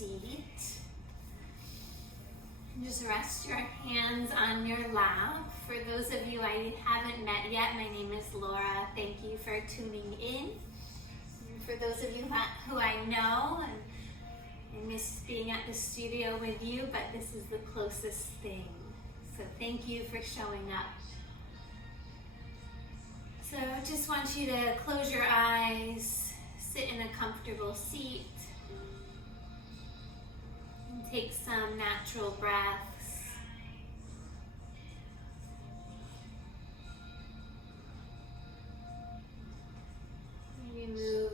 seat. Just rest your hands on your lap. For those of you I haven't met yet, my name is Laura. Thank you for tuning in. And for those of you who I know, and I miss being at the studio with you, but this is the closest thing. So thank you for showing up. So I just want you to close your eyes, sit in a comfortable seat, and take some natural breaths. Maybe move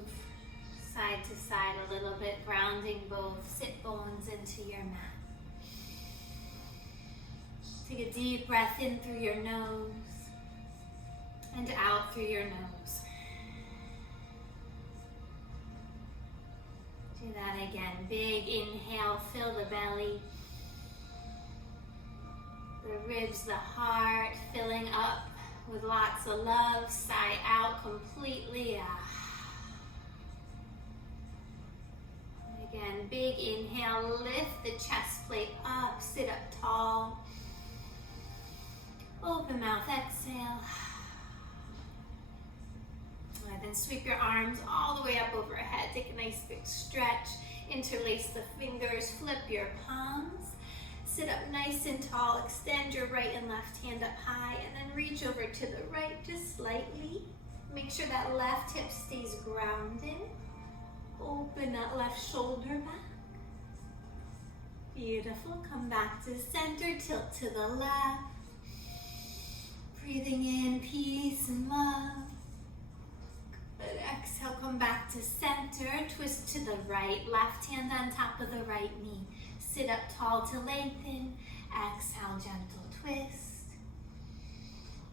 side to side a little bit, grounding both sit bones into your mat. Take a deep breath in through your nose and out through your nose. Do that again. Big inhale, fill the belly. The ribs, the heart, filling up with lots of love. Sigh out completely. Again, big inhale, lift the chest plate up, sit up tall. Open mouth, exhale. And then sweep your arms all the way up overhead. Take a nice big stretch. Interlace the fingers, flip your palms. Sit up nice and tall. Extend your right and left hand up high, and then reach over to the right just slightly. Make sure that left hip stays grounded. Open that left shoulder back. Beautiful. Come back to center, tilt to the left. Breathing in peace and love. Good. Exhale, come back to center. Twist to the right. Left hand on top of the right knee. Sit up tall to lengthen. Exhale, gentle twist.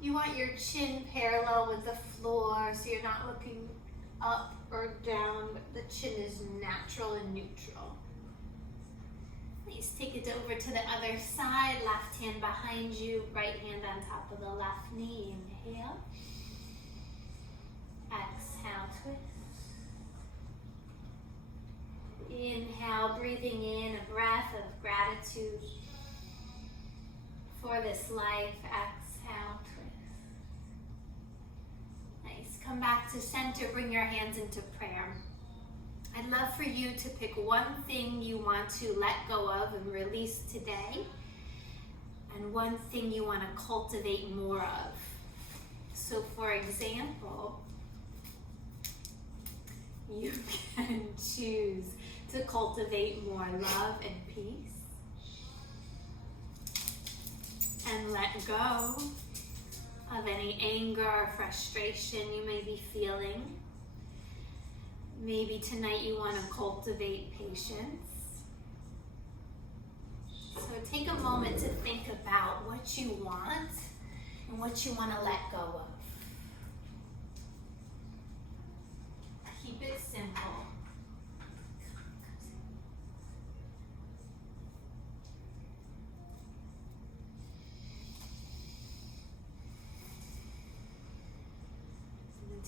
You want your chin parallel with the floor, so you're not looking up or down, but the chin is natural and neutral. Please take it over to the other side. Left hand behind you, right hand on top of the left knee. Inhale. Exhale, twist. Inhale, breathing in a breath of gratitude for this life. Exhale, twist. Nice. Come back to center. Bring your hands into prayer. I'd love for you to pick one thing you want to let go of and release today, and one thing you want to cultivate more of. So for example, you can choose to cultivate more love and peace, and let go of any anger or frustration you may be feeling. Maybe tonight you want to cultivate patience. So take a moment to think about what you want and what you want to let go of. Keep it simple.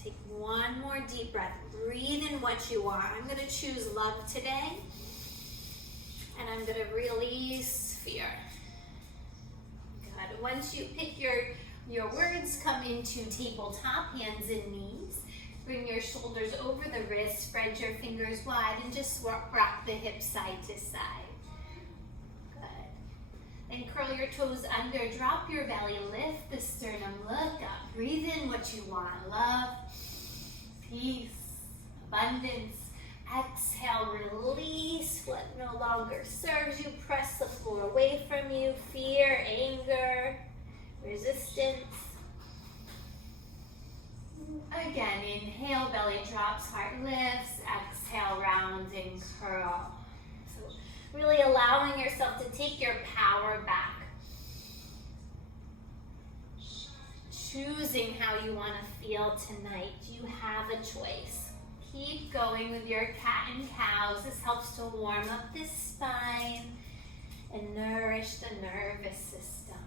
Take one more deep breath. Breathe in what you want. I'm going to choose love today. And I'm going to release fear. Good. Once you pick your words, come into tabletop, hands and knees. Bring your shoulders over the wrists. Spread your fingers wide and just rock the hips side to side. Good. Then curl your toes under. Drop your belly. Lift the sternum. Look up. Breathe in what you want. Love, peace, abundance. Exhale, release what no longer serves you. Press the floor away from you. Fear, anger, resistance. Again, inhale, belly drops, heart lifts. Exhale, round and curl. So really allowing yourself to take your power back. Choosing how you want to feel tonight. You have a choice. Keep going with your cat and cows. This helps to warm up the spine and nourish the nervous system.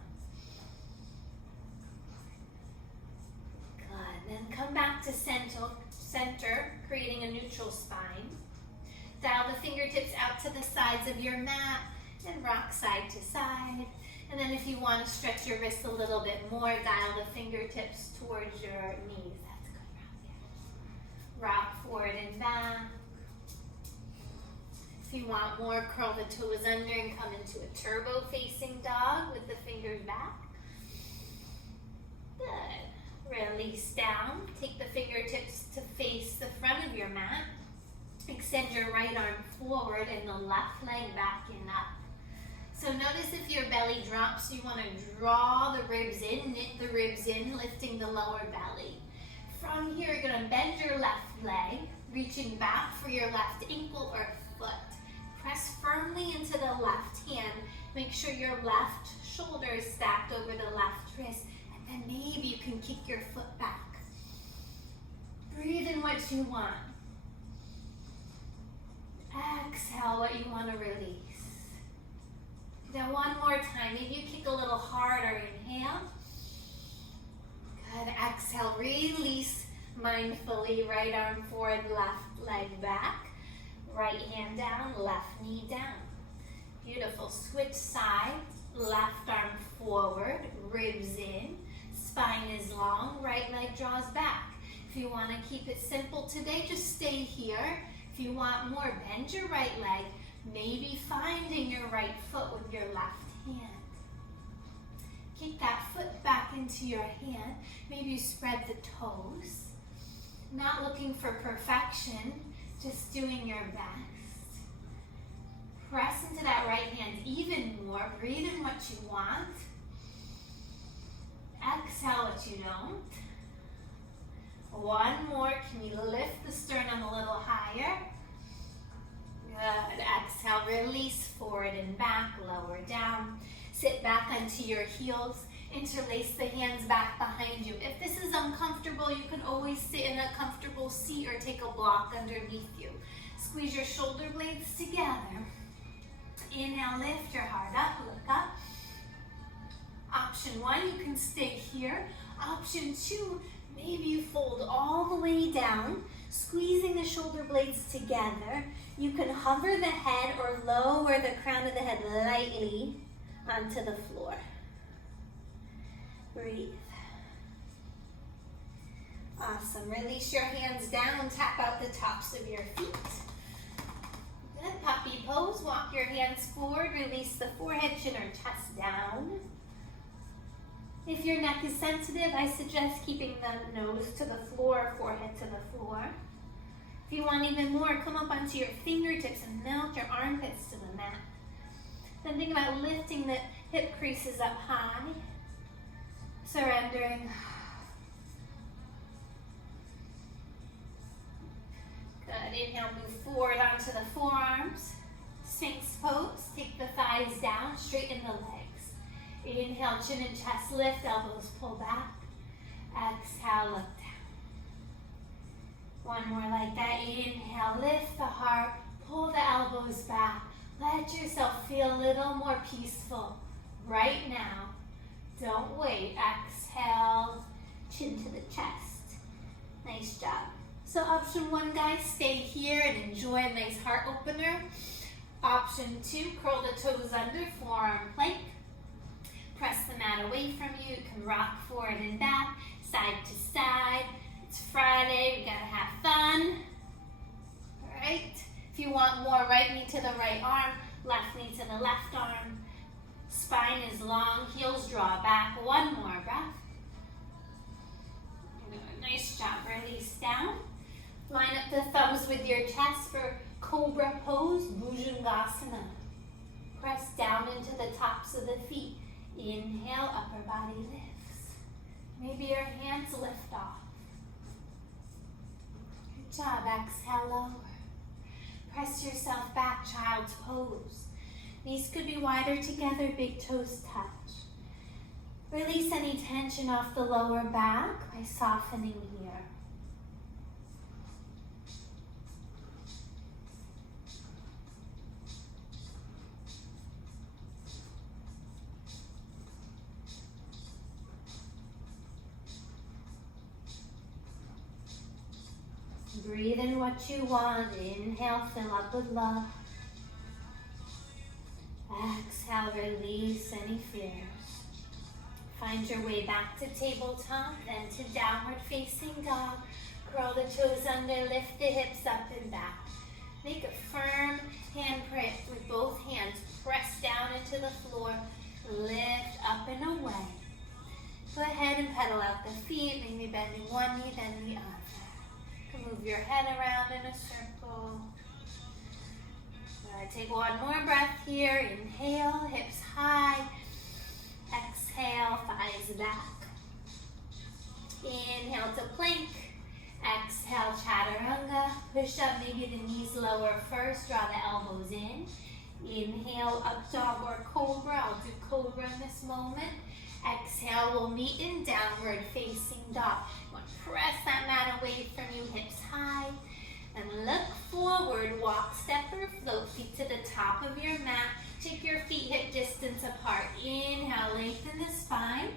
Good. Then come back to center, creating a neutral spine. Dial the fingertips out to the sides of your mat and rock side to side. And then if you want to stretch your wrists a little bit more, dial the fingertips towards your knees. That's good. Rock forward and back. If you want more, curl the toes under and come into a turbo facing dog with the fingers back. Good. Release down. Take the fingertips to face the front of your mat. Extend your right arm forward and the left leg back and up. So notice if your belly drops, you want to draw the ribs in, knit the ribs in, lifting the lower belly. From here, you're going to bend your left leg, reaching back for your left ankle or foot. Press firmly into the left hand. Make sure your left shoulder is stacked over the left wrist. And then maybe you can kick your foot back. Breathe in what you want. Exhale what you want to release. Now one more time. Maybe you kick a little harder. Inhale. Good. Exhale. Release mindfully. Right arm forward, left leg back. Right hand down, left knee down. Beautiful. Switch sides. Left arm forward, ribs in. Spine is long, right leg draws back. If you want to keep it simple today, just stay here. If you want more, bend your right leg, maybe finding your right foot with your left hand. Kick that foot back into your hand. Maybe you spread the toes. Not looking for perfection, just doing your best. Press into that right hand even more. Breathe in what you want. Exhale what you don't. One more. Can you lift the sternum a little higher? Good. Exhale. Release forward and back. Lower down. Sit back onto your heels. Interlace the hands back behind you. If this is uncomfortable, you can always sit in a comfortable seat or take a block underneath you. Squeeze your shoulder blades together. Inhale, lift your heart up, look up. Option one, you can stay here. Option two, maybe you fold all the way down, squeezing the shoulder blades together. You can hover the head or lower the crown of the head lightly onto the floor. Breathe. Awesome. Release your hands down, tap out the tops of your feet. Good. Puppy pose. Walk your hands forward. Release the forehead, chin, or chest down. If your neck is sensitive, I suggest keeping the nose to the floor, forehead to the floor. If you want even more, come up onto your fingertips and melt your armpits to the mat. Then think about lifting the hip creases up high. Surrendering. Good. Inhale, move forward onto the forearms. Sphinx pose. Take the thighs down, straighten the legs. Inhale, chin and chest lift, elbows pull back. Exhale, look down. One more like that. Inhale, lift the heart, pull the elbows back. Let yourself feel a little more peaceful right now. Don't wait. Exhale, chin to the chest. Nice job. So option one, guys, stay here and enjoy a nice heart opener. Option two, curl the toes under, forearm plank. Press the mat away from you. You can rock forward and back, side to side. It's Friday, we gotta have fun. All right. If you want more, right knee to the right arm, left knee to the left arm. Spine is long, heels draw back. One more breath. Nice job. Release down. Line up the thumbs with your chest for Cobra Pose, Bhujangasana. Press down into the tops of the feet. Inhale, upper body lifts. Maybe your hands lift off. Good job. Exhale, lower. Press yourself back, child's pose. Knees could be wider together, big toes touch. Release any tension off the lower back by softening here. breathe in what you want. Inhale, fill up with love. Exhale, release any fears. Find your way back to tabletop, then to downward facing dog. Curl the toes under, lift the hips up and back. Make a firm handprint with both hands. Press down into the floor. Lift up and away. Go ahead and pedal out the feet, maybe bending one knee, then the other. You can move your head around in a circle. Take one more breath here. Inhale, hips high. Exhale, thighs back. Inhale to plank. Exhale, chaturanga. Push up, maybe the knees lower first. Draw the elbows in. Inhale, up dog or cobra. I'll do cobra in this moment. Exhale, we'll meet in downward facing dog. You want to press that mat away from you, hips high. And look forward, walk, step, or float, feet to the top of your mat. Take your feet hip distance apart. Inhale, lengthen the spine.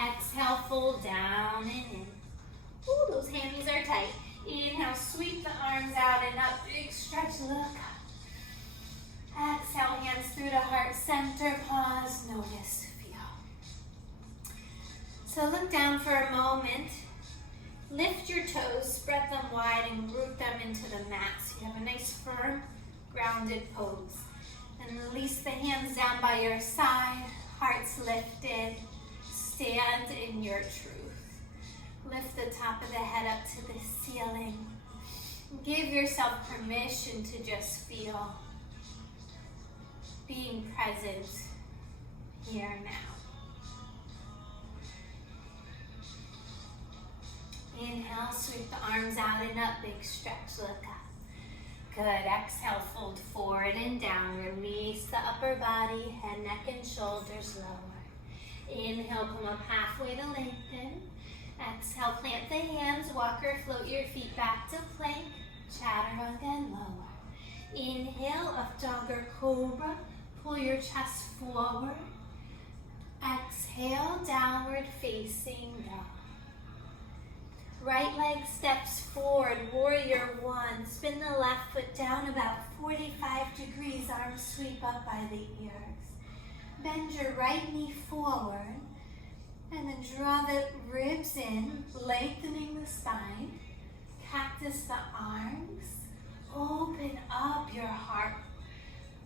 Exhale, fold down and in. Ooh, those hammies are tight. Inhale, sweep the arms out and up. Big stretch, look up. Exhale, hands through the heart center. Pause, notice, feel. So look down for a moment. Lift your toes, spread them wide, and root them into the mat so you have a nice, firm, grounded pose. And release the hands down by your side, hearts lifted. Stand in your truth. Lift the top of the head up to the ceiling. Give yourself permission to just feel. Being present here now. Inhale, sweep the arms out and up, big stretch, look up. Good, exhale, fold forward and down. Release the upper body, head, neck, and shoulders lower. Inhale, come up halfway to lengthen. Exhale, plant the hands, walk or float your feet back to plank. Chaturanga and lower. Inhale, up dog or cobra. Pull your chest forward. Exhale, downward facing dog. Right leg steps forward, warrior one. Spin the left foot down about 45 degrees. Arms sweep up by the ears. Bend your right knee forward. And then draw the ribs in, lengthening the spine. Cactus the arms. Open up your heart.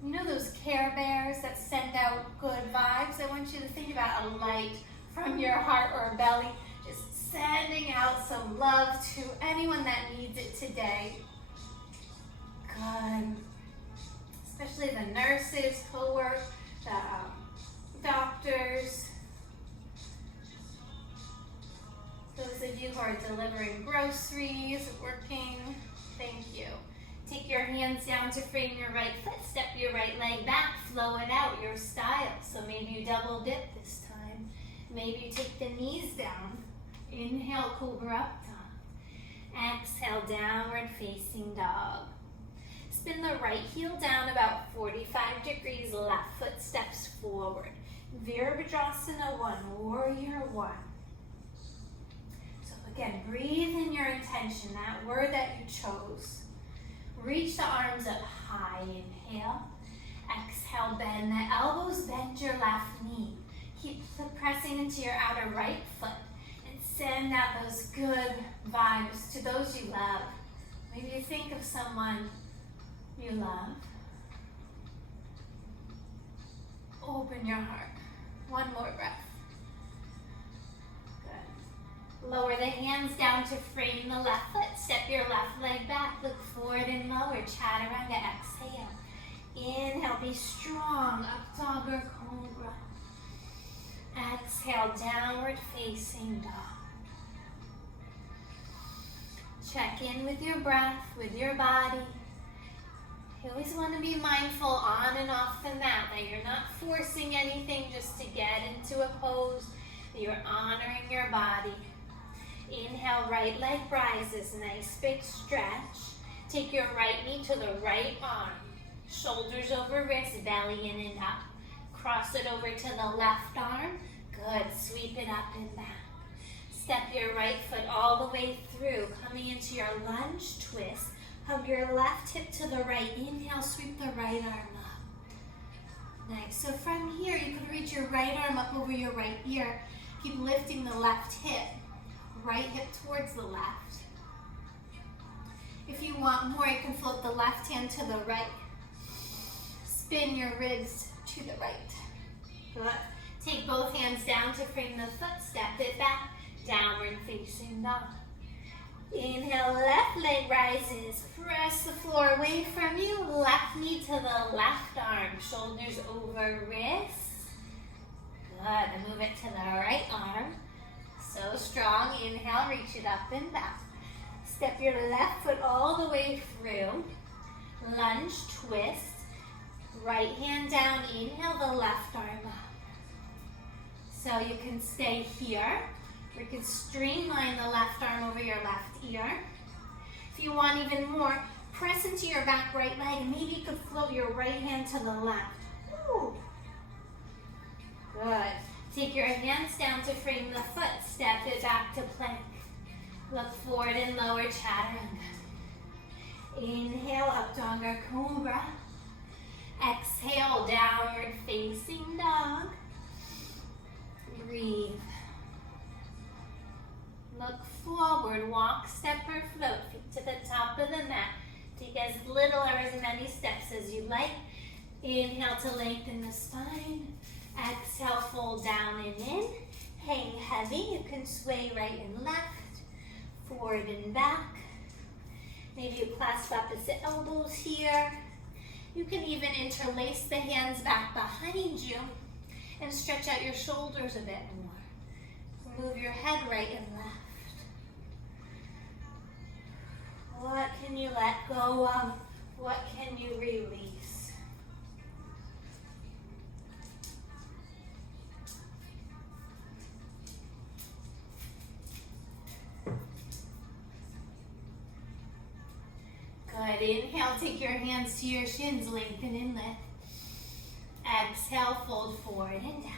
You know those Care Bears that send out good vibes? I want you to think about a light from your heart or belly, just sending out some love to anyone that needs it today. Good. Especially the nurses, co-work, the doctors, those of you who are delivering groceries, working, thank you. Take your hands down to frame your right foot, step your right leg back, flow it out, your style. So maybe you double dip this time. Maybe you take the knees down. Inhale, cobra up dog. Exhale, downward facing dog. Spin the right heel down about 45 degrees, left foot steps forward. Virabhadrasana 1, warrior 1. So again, breathe in your intention, that word that you chose. Reach the arms up high, inhale. Exhale, bend the elbows, bend your left knee. Keep pressing into your outer right foot and send out those good vibes to those you love. Maybe you think of someone you love. Open your heart. One more breath. Lower the hands down to frame the left foot. Step your left leg back. Look forward and lower. Chaturanga. Exhale. Inhale. Be strong. Up dog or cobra. Exhale. Downward facing dog. Check in with your breath, with your body. You always want to be mindful on and off the mat that you're not forcing anything just to get into a pose. That you're honoring your body. Inhale, right leg rises, nice big stretch. Take your right knee to the right arm. Shoulders over wrist, belly in and up. Cross it over to the left arm. Good, sweep it up and back. Step your right foot all the way through, coming into your lunge twist. Hug your left hip to the right. Inhale, sweep the right arm up. Nice. So from here, you can reach your right arm up over your right ear. Keep lifting the left hip. Right hip towards the left. If you want more, you can float the left hand to the right. Spin your ribs to the right. Good. Take both hands down to frame the foot. Step it back. Downward facing dog. Inhale, left leg rises. Press the floor away from you. Left knee to the left arm. Shoulders over wrists. Good. And move it to the right arm. So strong. Inhale, reach it up and back. Step your left foot all the way through. Lunge, twist. Right hand down. Inhale, the left arm up. So you can stay here. Or you can streamline the left arm over your left ear. If you want even more, press into your back right leg. Maybe you could float your right hand to the left. Ooh. Good. Take your hands down to frame the foot. Step it back to plank. Look forward and lower chaturanga. Inhale, up Updanga Cobra. Exhale, downward facing dog. Breathe. Look forward, walk, step, or float. Feet to the top of the mat. Take as little or as many steps as you like. Inhale to lengthen the spine. Exhale, fold down and in. Hang heavy. You can sway right and left, forward and back. Maybe you clasp opposite elbows here. You can even interlace the hands back behind you and stretch out your shoulders a bit more. Move your head right and left. What can you let go of? What can you release? Good. Inhale, take your hands to your shins, lengthen and lift. Exhale, fold forward and down.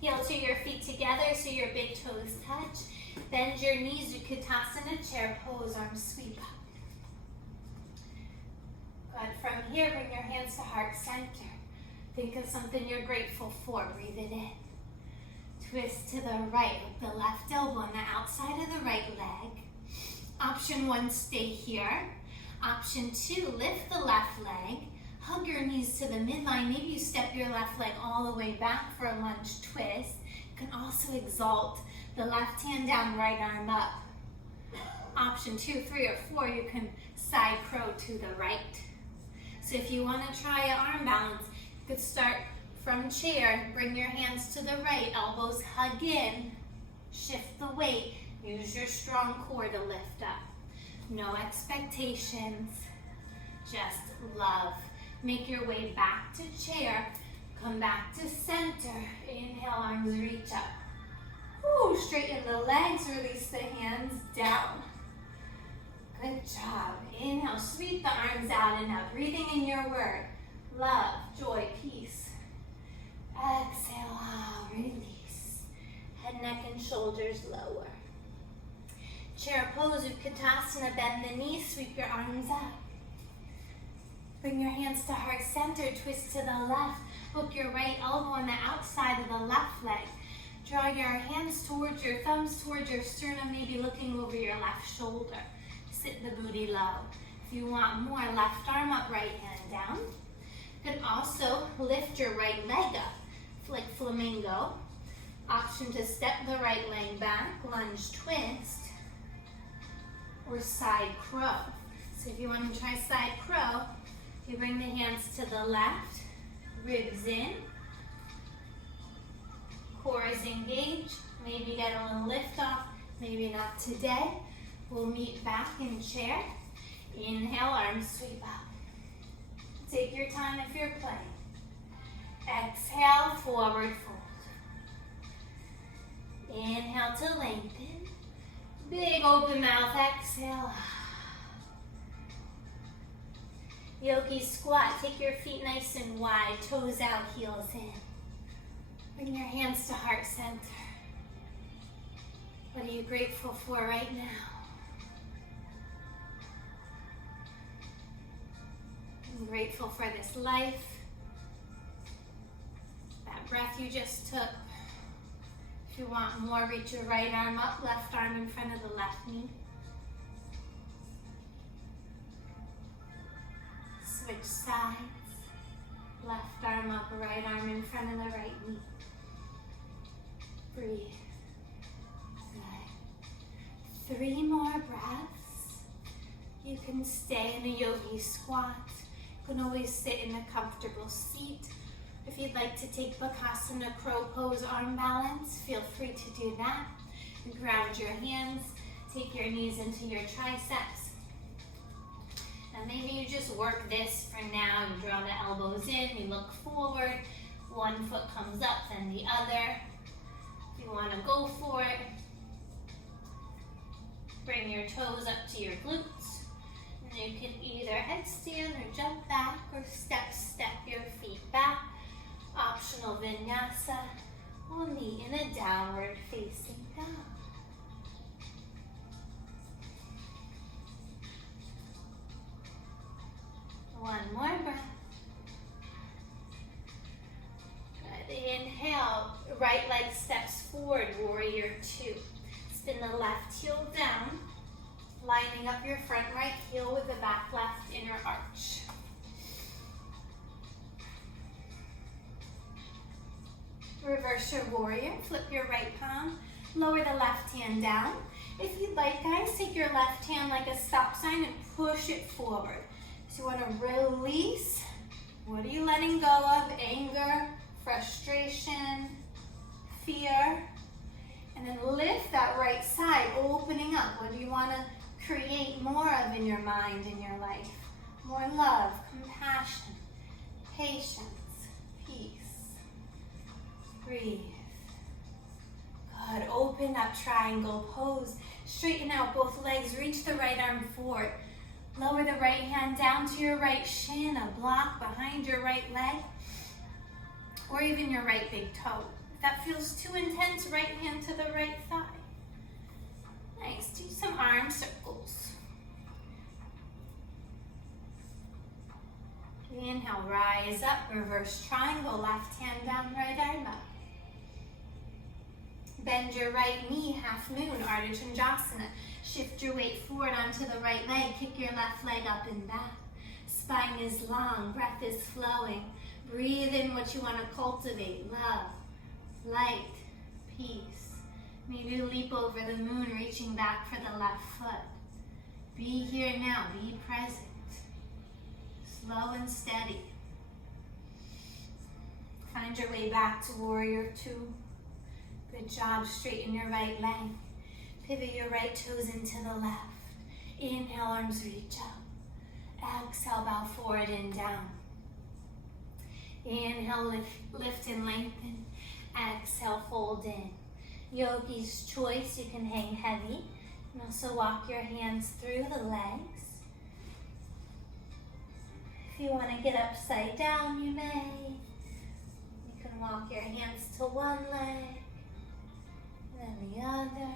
Heel to your feet together so your big toes touch. Bend your knees, Utkatasana, chair pose, arms sweep up. Good. From here, bring your hands to heart center. Think of something you're grateful for. Breathe it in. Twist to the right with the left elbow on the outside of the right leg. Option 1, stay here. Option 2, lift the left leg. Hug your knees to the midline. Maybe you step your left leg all the way back for a lunge twist. You can also exalt the left hand down, right arm up. Option 2, 3, or 4, you can side crow to the right. So if you want to try an arm balance, you could start from chair, bring your hands to the right, elbows hug in, shift the weight, use your strong core to lift up. No expectations, just love. Make your way back to chair, come back to center. Inhale, arms reach up. Woo, straighten the legs, release the hands down. Good job. Inhale, sweep the arms out and up. Breathing in your word. Love, joy, peace. Exhale, release. Head, neck, and shoulders lower. Chair pose, Utkatasana, bend the knees, sweep your arms up. Bring your hands to heart center, twist to the left. Hook your right elbow on the outside of the left leg. Draw your hands towards your thumbs, towards your sternum, maybe looking over your left shoulder. Sit the booty low. If you want more, left arm up, right hand down. You can also lift your right leg up, like flamingo. Option to step the right leg back, lunge twist, or side crow. So if you want to try side crow, you bring the hands to the left, ribs in, core is engaged, maybe get a little lift off, maybe not today. We'll meet back in chair. Inhale, arms sweep up. Take your time if you're playing. Exhale, forward fold. Inhale to lengthen. Big open mouth, exhale. Yogi squat, take your feet nice and wide, toes out, heels in. Bring your hands to heart center. What are you grateful for right now? I'm grateful for this life, that breath you just took. If you want more, reach your right arm up, left arm in front of the left knee. Switch sides. Left arm up, right arm in front of the right knee. Breathe. Good. 3 more breaths. You can stay in a yogi squat. You can always sit in a comfortable seat. If you'd like to take Bakasana crow pose arm balance, feel free to do that. Ground your hands, take your knees into your triceps. And maybe you just work this for now. You draw the elbows in, you look forward. One foot comes up, then the other. If you want to go for it, bring your toes up to your glutes. And you can either headstand or jump back or step your feet back. Optional vinyasa. We'll meet in a downward facing dog. One more breath. Good. Inhale, right leg steps forward, warrior 2. Spin the left heel down, lining up your front right heel with the back left inner arch. Reverse your warrior, flip your right palm, lower the left hand down. If you'd like, guys, take your left hand like a stop sign and push it forward. So you want to release. What are you letting go of? Anger, frustration, fear. And then lift that right side, opening up. What do you want to create more of in your mind, in your life? More love, compassion, patience, peace. Breathe. Good. Open up triangle pose. Straighten out both legs. Reach the right arm forward. Lower the right hand down to your right shin, a block behind your right leg, or even your right big toe. If that feels too intense, right hand to the right thigh. Nice. Do some arm circles. Inhale, rise up, reverse triangle, left hand down, right arm up. Bend your right knee, half moon, Ardha Chandrasana. Shift your weight forward onto the right leg. Kick your left leg up and back. Spine is long, breath is flowing. Breathe in what you want to cultivate. Love, light, peace. Maybe leap over the moon, reaching back for the left foot. Be here now, be present. Slow and steady. Find your way back to warrior 2. Good job. Straighten your right leg. Pivot your right toes into the left. Inhale, arms reach up. Exhale, bow forward and down. Inhale, lift and lengthen. Exhale, fold in. Yogi's choice, you can hang heavy. And also walk your hands through the legs. If you want to get upside down, you may. You can walk your hands to one leg, then the other.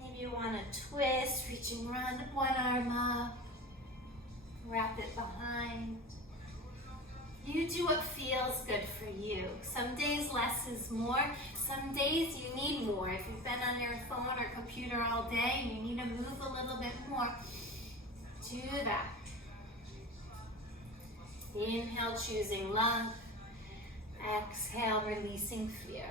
Maybe you want to twist, reaching one arm up, wrap it behind. You do what feels good for you. Some days less is more. Some days you need more. If you've been on your phone or computer all day and you need to move a little bit more, do that. Inhale, choosing love. Exhale, releasing fear.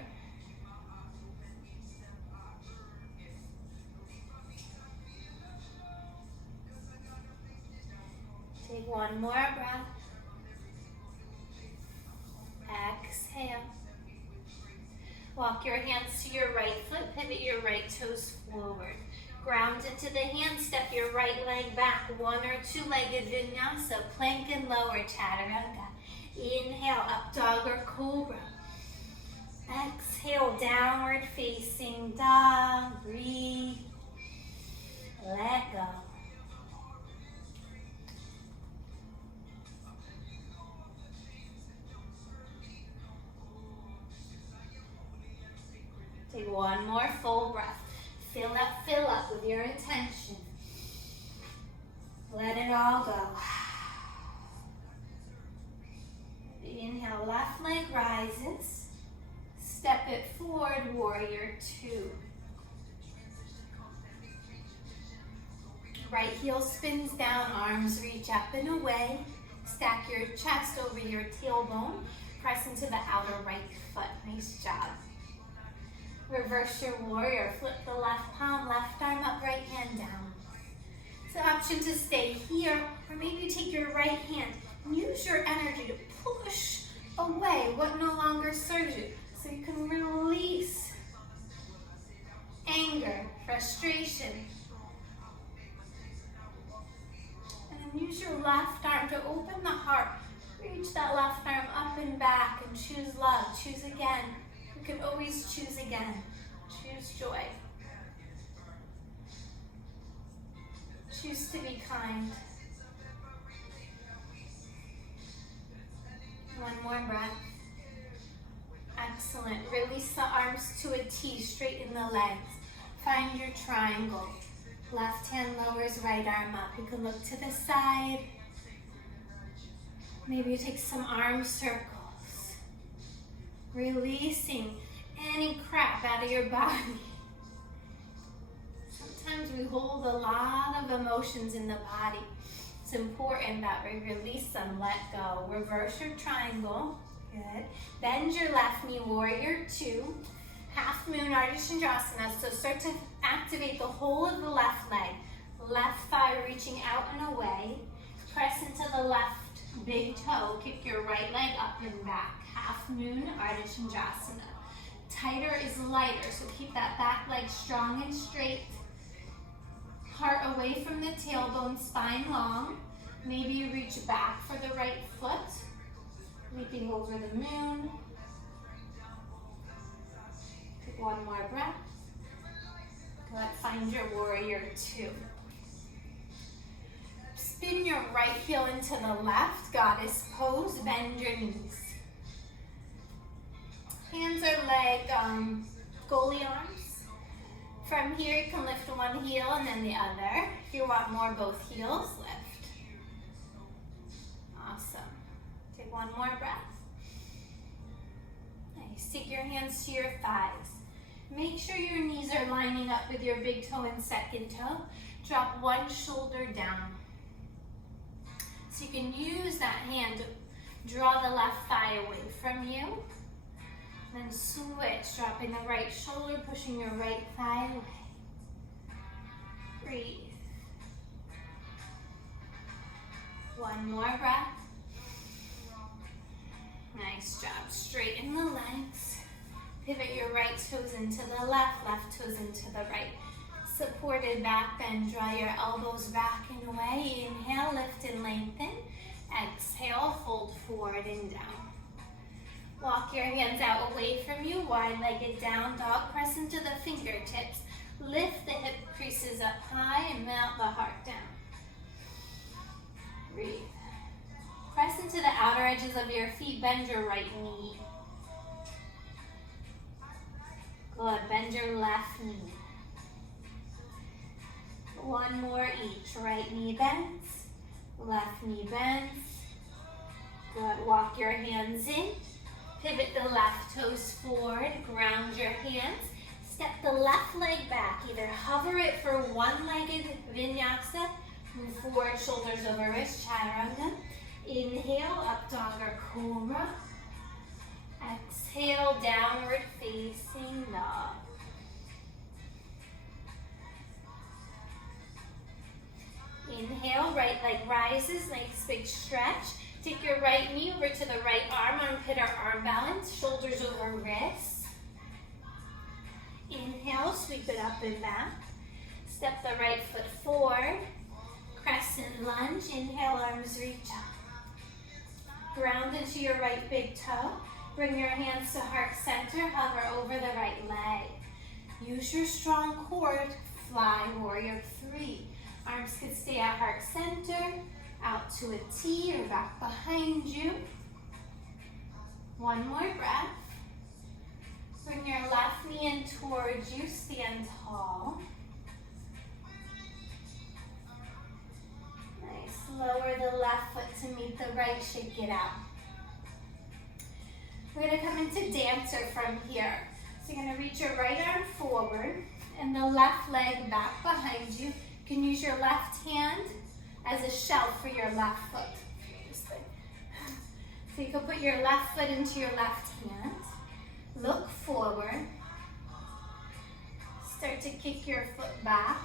Take one more breath. Exhale. Walk your hands to your right foot. Pivot your right toes forward. Ground into the hand. Step your right leg back. One or two-legged vinyasa. Plank and lower chaturanga. Inhale, up dog or cobra. Exhale, downward facing dog. Breathe. Let go. Take one more full breath. Fill up with your intention. Let it all go. Inhale, left leg rises. Step it forward, warrior two. Right heel spins down, arms reach up and away. Stack your chest over your tailbone. Press into the outer right foot. Nice job. Reverse your warrior. Flip the left palm, left arm up, right hand down. It's an option to stay here, or maybe you take your right hand and use your energy to push away what no longer serves you, so you can release anger, frustration. And then use your left arm to open the heart. Reach that left arm up and back and choose love. Choose again. You can always choose again. Choose joy. Choose to be kind. One more breath. Excellent. Release the arms to a T, straighten the legs. Find your triangle. Left hand lowers, right arm up. You can look to the side. Maybe you take some arm circles. Releasing any crap out of your body. Sometimes we hold a lot of emotions in the body. It's important that we release them, let go. Reverse your triangle. Good. Bend your left knee, warrior two. Half moon, Ardha Chandrasana. So start to activate the whole of the left leg. Left thigh reaching out and away. Press into the left big toe. Kick your right leg up and back. Half moon, Ardha Chandrasana. Tighter is lighter, so keep that back leg strong and straight. Heart away from the tailbone, spine long. Maybe you reach back for the right foot. Leaping over the moon. Take one more breath. Good. Find your warrior two. Spin your right heel into the left, goddess pose, bend your knees. Hands are like goalie arms. From here you can lift one heel and then the other. If you want more, both heels lift. Awesome. Take one more breath. Nice. Take your hands to your thighs. Make sure your knees are lining up with your big toe and second toe. Drop one shoulder down. So you can use that hand to draw the left thigh away from you. Then switch, dropping the right shoulder, pushing your right thigh away. Breathe. One more breath. Nice job. Straighten the legs. Pivot your right toes into the left, left toes into the right. Supported back bend, draw your elbows back and away. Inhale, lift and lengthen. Exhale, fold forward and down. Walk your hands out away from you, wide-legged down dog. Press into the fingertips. Lift the hip creases up high and melt the heart down. Breathe. Press into the outer edges of your feet. Bend your right knee. Good. Bend your left knee. One more each. Right knee bends. Left knee bends. Good. Walk your hands in. Pivot the left toes forward. Ground your hands. Step the left leg back. Either hover it for one-legged vinyasa. Move forward, shoulders over wrist, chaturanga. Inhale, up dog or cobra. Exhale, downward facing dog. Inhale, right leg rises, nice big stretch. Take your right knee over to the right arm, armpit or arm balance, shoulders over wrists. Inhale, sweep it up and back. Step the right foot forward. Crescent lunge, inhale, arms reach up. Ground into your right big toe. Bring your hands to heart center, hover over the right leg. Use your strong core to fly, warrior three. Arms can stay at heart center, out to a T or back behind you. One more breath. Bring your left knee in towards you, stand tall. Nice, lower the left foot to meet the right, shake it out. We're gonna come into dancer from here. So you're gonna reach your right arm forward and the left leg back behind you. You can use your left hand as a shelf for your left foot. So you can put your left foot into your left hand. Look forward. Start to kick your foot back.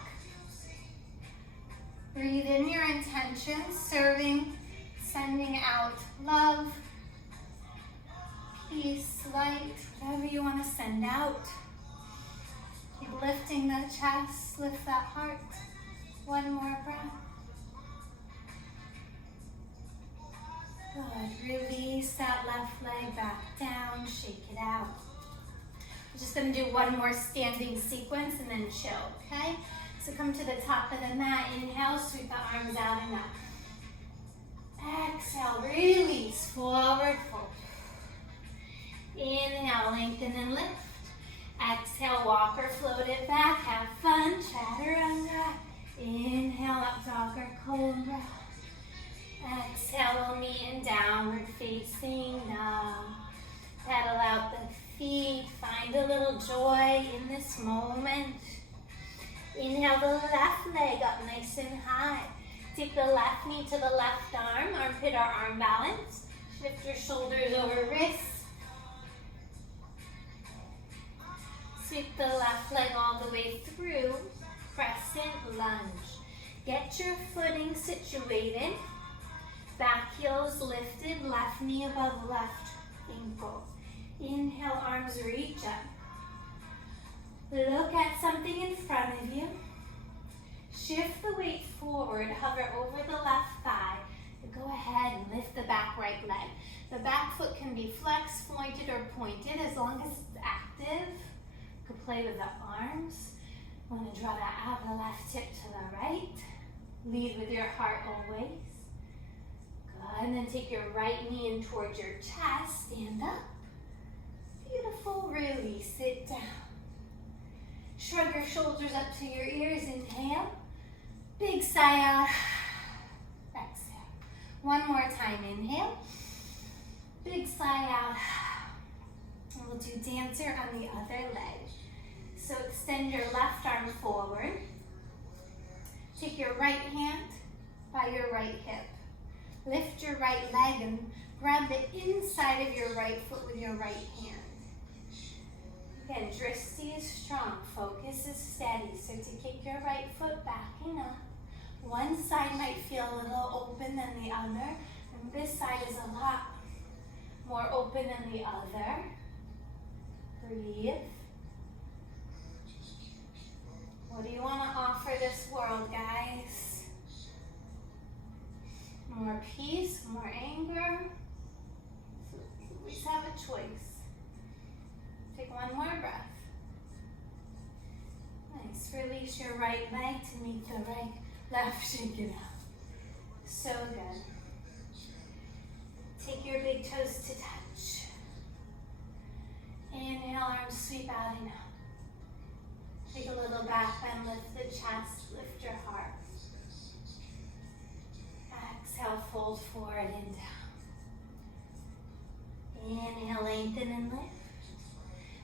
Breathe in your intention, serving, sending out love, peace, light, whatever you want to send out. Keep lifting the chest, lift that heart. One more breath. Good. Release that left leg back down, shake it out. We're just going to do one more standing sequence and then chill, okay? So come to the top of the mat, inhale, sweep the arms out and up. Exhale, release, forward fold. Inhale, lengthen and lift. Exhale, walk or float it back, have fun, chaturanga. Inhale, up dog or cobra. Exhale, we'll meet in downward facing dog. Pedal out the feet, find a little joy in this moment. Inhale the left leg up nice and high. Take the left knee to the left arm, armpit or arm balance. Shift your shoulders over wrists. Sweep the left leg all the way through, crescent lunge. Get your footing situated. Back heels lifted, left knee above left ankle. Inhale, arms reach up. Look at something in front of you. Shift the weight forward, hover over the left thigh. Go ahead and lift the back right leg. The back foot can be flexed, pointed, or pointed as long as it's active. You can play with the arms. Want to draw that out the left hip to the right. Lead with your heart always. Good, and then take your right knee in towards your chest. Stand up. Beautiful, release it down. Shrug your shoulders up to your ears, inhale. Big sigh out, exhale. One more time, inhale. Big sigh out. And we'll do dancer on the other leg. So extend your left arm forward. Take your right hand by your right hip. Lift your right leg and grab the inside of your right foot with your right hand. Again, drishti is strong, focus is steady. So to kick your right foot back and up. One side might feel a little open than the other, and this side is a lot more open than the other. Breathe. What do you want to offer this world, guys? More peace, more anger. So you always have a choice. Take one more breath. Nice. Release your right leg to meet the right, left, shake it out. So good. Take your big toes to touch. Inhale, arms sweep out and up. Take a little back bend, lift the chest, lift your heart. Exhale, fold forward and down. Inhale, lengthen and lift.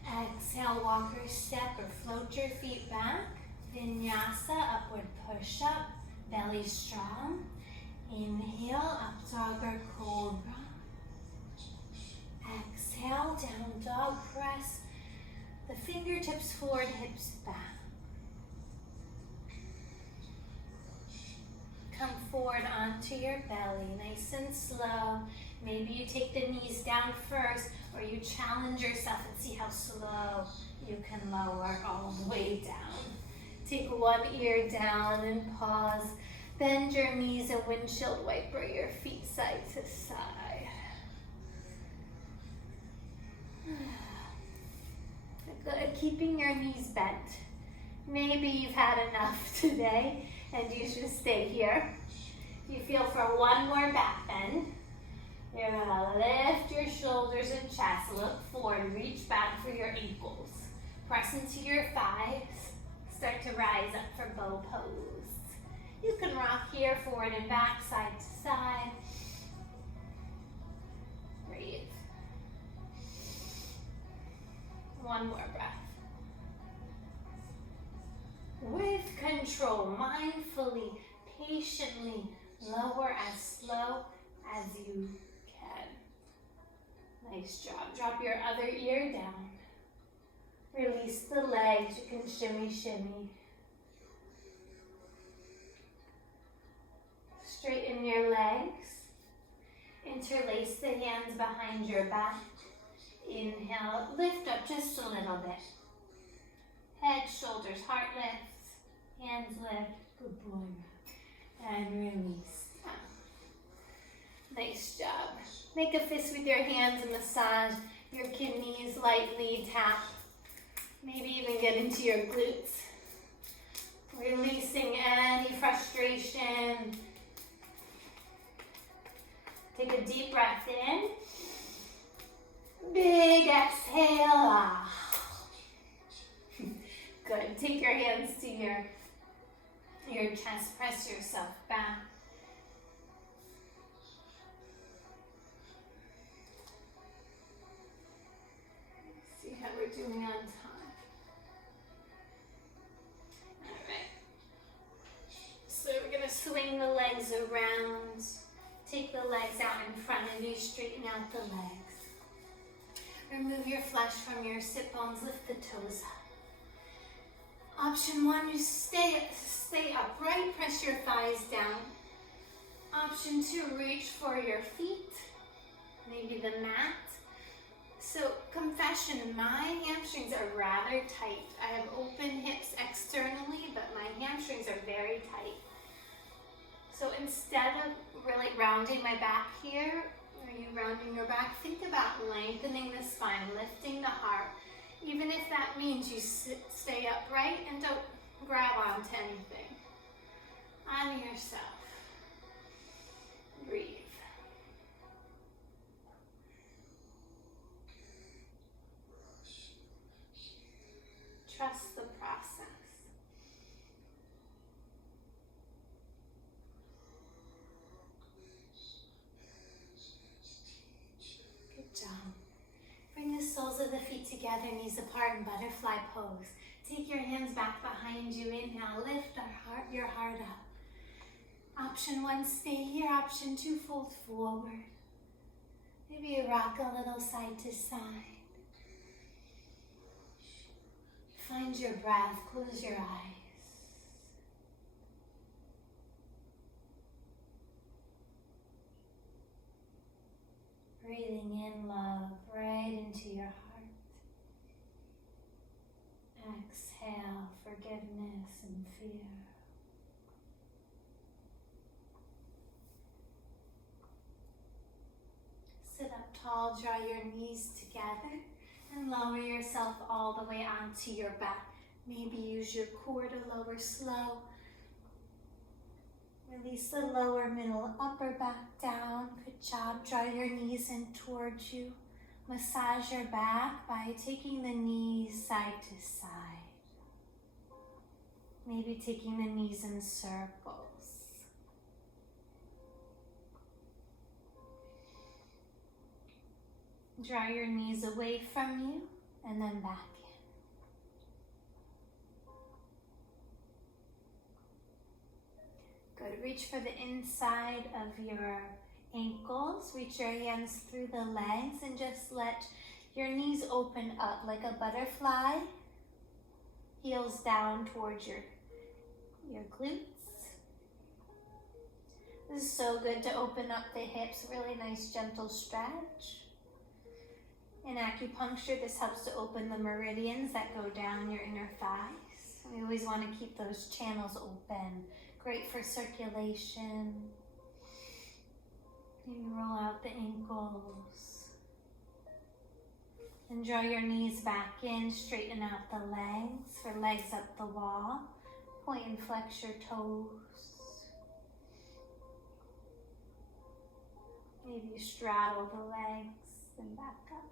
Exhale, walk or step or float your feet back. Vinyasa, upward push up, belly strong. Inhale, up dog or cobra. Exhale, down dog, press the fingertips forward, hips back. Come forward onto your belly, nice and slow. Maybe you take the knees down first, or you challenge yourself and see how slow you can lower all the way down. Take one ear down and pause. Bend your knees and windshield wiper your feet side to side. Good, keeping your knees bent. Maybe you've had enough today and you should stay here. If you feel for one more back bend, you're gonna lift your shoulders shoulders and chest. Look forward, reach back for your ankles. Press into your thighs. Start to rise up for bow pose. You can rock here, forward and back, side to side. Breathe. One more breath. With control, mindfully, patiently, lower as slow as you can. Nice job. Drop your other ear down. Release the legs. You can shimmy, shimmy. Straighten your legs. Interlace the hands behind your back. Inhale, lift up just a little bit. Head, shoulders, heart lifts. Hands lift. Good boy. And release. Nice job. Make a fist with your hands and massage your kidneys lightly. Tap. Maybe even get into your glutes. Releasing any frustration. Take a deep breath in. Big exhale. Good. Take your hands to your chest. Press yourself back. See how we're doing on time. All right. So we're going to swing the legs around. Take the legs out in front of you. Straighten out the legs. Remove your flesh from your sit bones. Lift the toes up. Option one, you stay upright. Press your thighs down. Option two, reach for your feet. Maybe the mat. So, confession, my hamstrings are rather tight. I have open hips externally, but my hamstrings are very tight. So instead of really rounding my back here, are you rounding your back? Think about lengthening the spine, lifting the heart. Even if that means you stay upright and don't grab onto anything. Honor yourself. Breathe. Trust the process. Good job. Bring the soles of the feet together, knees apart in butterfly pose. Take your hands back behind you. Inhale, lift your heart up. Option one, stay here. Option two, fold forward. Maybe you rock a little side to side. Find your breath. Close your eyes. Breathing in love right into your heart. Exhale forgiveness and fear. Sit up tall, draw your knees together, and lower yourself all the way onto your back. Maybe use your core to lower slow. Release the lower, middle, upper back down. Good job. Draw your knees in towards you. Massage your back by taking the knees side to side. Maybe taking the knees in circles. Draw your knees away from you and then back in. Good. Reach for the inside of your ankles. Reach your hands through the legs and just let your knees open up like a butterfly. Heels down towards your glutes. This is so good to open up the hips. Really nice gentle stretch. In acupuncture, this helps to open the meridians that go down your inner thighs. We always want to keep those channels open. Great for circulation. Maybe roll out the ankles. And draw your knees back in, straighten out the legs, for legs up the wall. Point and flex your toes. Maybe straddle the legs. then back up.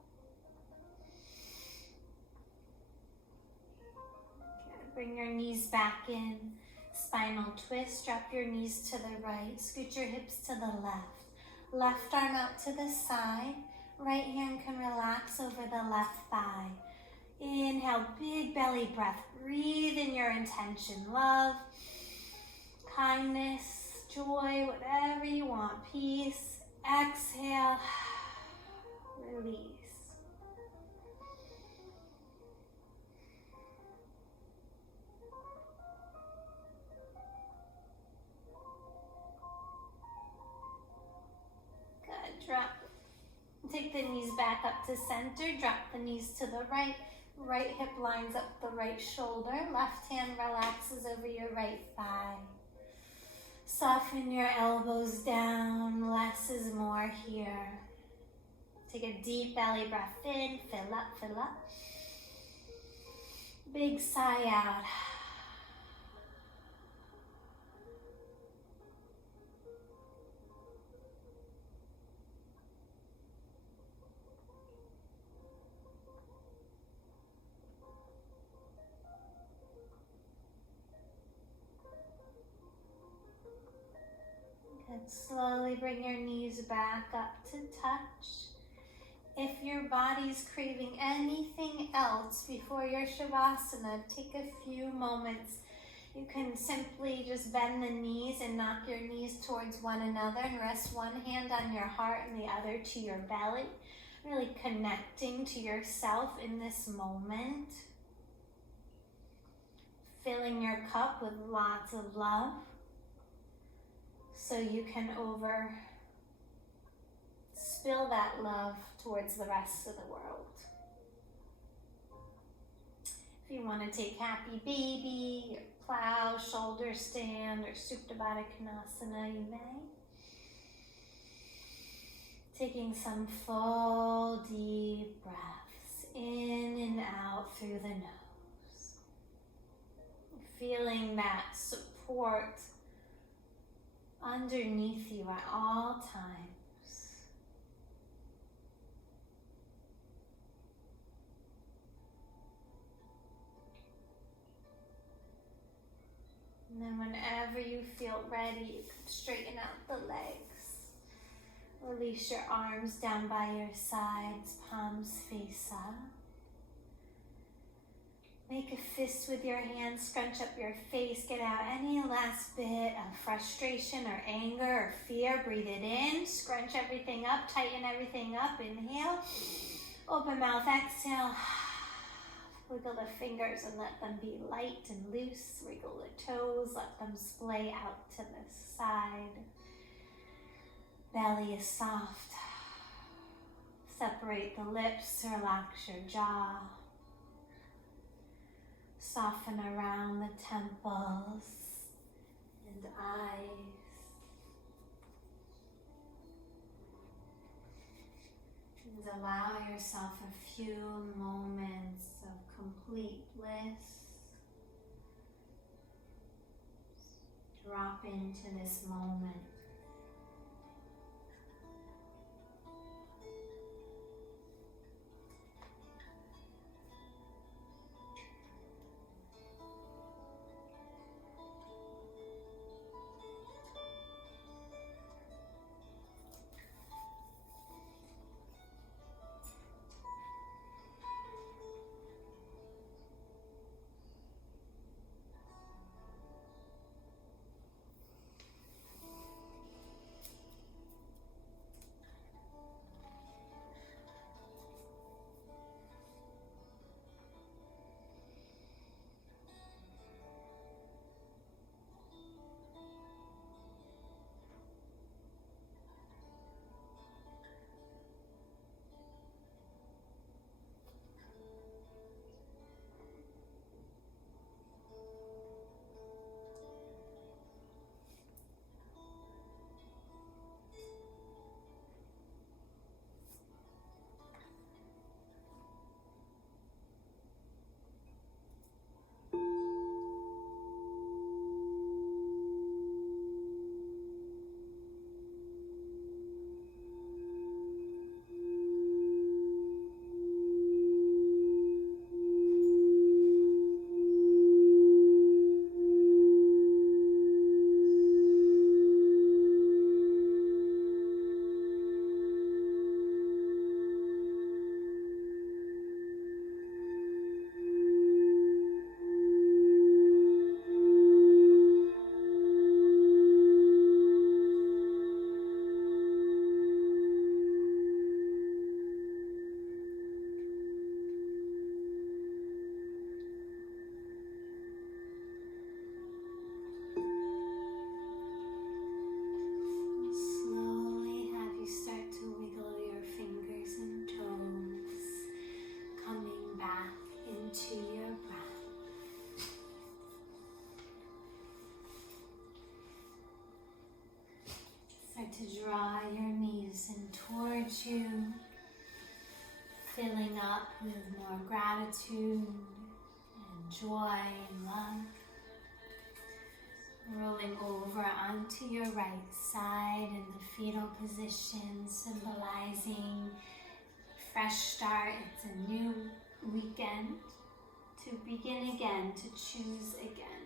Good. Bring your knees back in. Spinal twist, drop your knees to the right, scoot your hips to the left. Left arm out to the side, right hand can relax over the left thigh. Inhale, big belly breath, breathe in your intention, love, kindness, joy, whatever you want, peace. Exhale, release. Drop, take the knees back up to center, drop the knees to the right, right hip lines up the right shoulder, left hand relaxes over your right thigh. Soften your elbows down, less is more here. Take a deep belly breath in, fill up, fill up. Big sigh out. Good. Slowly bring your knees back up to touch. If your body's craving anything else before your Shavasana, take a few moments. You can simply just bend the knees and knock your knees towards one another and rest one hand on your heart and the other to your belly. Really connecting to yourself in this moment. Filling your cup with lots of love so you can spill that love towards the rest of the world. If you want to take Happy Baby, or Plow, Shoulder Stand, or Supta Baddha Konasana, you may. Taking some full deep breaths in and out through the nose. Feeling that support underneath you at all times. And then whenever you feel ready, you can straighten out the legs. Release your arms down by your sides, palms face up. Make a fist with your hands, scrunch up your face, get out any last bit of frustration or anger or fear. Breathe it in, scrunch everything up, tighten everything up. Inhale, open mouth, exhale. Wiggle the fingers and let them be light and loose. Wiggle the toes, let them splay out to the side. Belly is soft. Separate the lips, relax your jaw. Soften around the temples and eyes. And allow yourself a few moments of complete bliss. Drop into this moment. towards you, filling up with more gratitude and joy and love. Rolling over onto your right side in the fetal position, symbolizing fresh start. It's a new weekend to begin again, to choose again.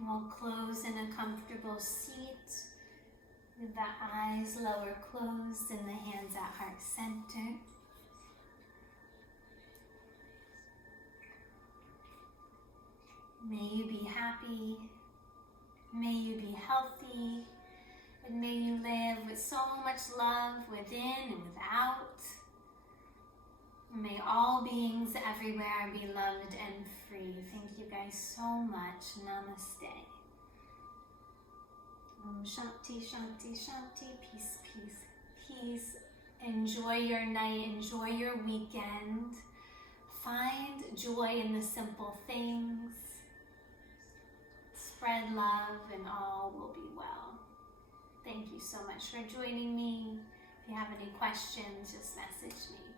We'll close in a comfortable seat with the eyes lower closed and the hands at heart center. May you be happy, may you be healthy, and may you live with so much love within and without. May all beings everywhere be loved and free. Thank you guys so much. Namaste. Om Shanti, Shanti, Shanti. Peace, peace, peace. Enjoy your night. Enjoy your weekend. Find joy in the simple things. Spread love and all will be well. Thank you so much for joining me. If you have any questions, just message me.